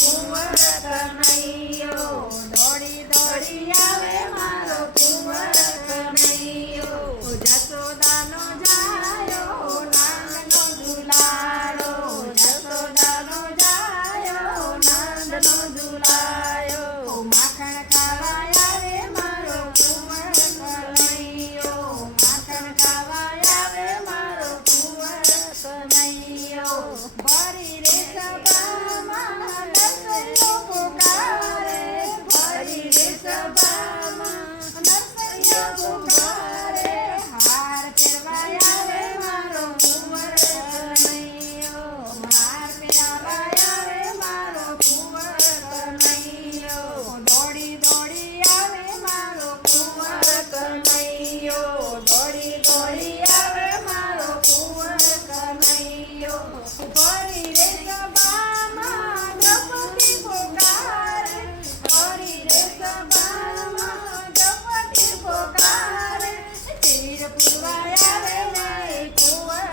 કુંવર કનૈયો, દોડી દોડી આવે મારો કુંવર કનૈયો. જસોદાનો જાયો નંદનો દુલારો, જસોદાનો જાયો નંદનો દુલાયો. માખણ ખાવા આવે મારો કુંવર કનૈયો, માખણ ખાવા આવે મારો કુંવર કનૈયો. ભરી રે સભામાં નરસૈયો પુકારે, ભરી રે સભામાં નરસૈયો પુકારે. હાર પહેરવા આવે મારો કુંવર કનૈયો, હાર પહેરવા આવે મારો કુંવર કનૈયો. દોડી દોડી આવે મારો કુંવર કનૈયો, દોડી દોડી આવે મારો કુંવર કનૈયો. ભરી રે સભામાં દ્રૌપદી પુકારે, ભરી રે સભામાં દ્રૌપદી પુકારે. તીર પૂરવા આવે મારે કુંવર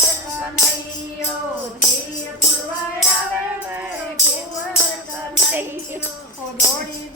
કનૈયો, તીર પૂરવા આવે મારે કુંવર કનૈયો. દોડી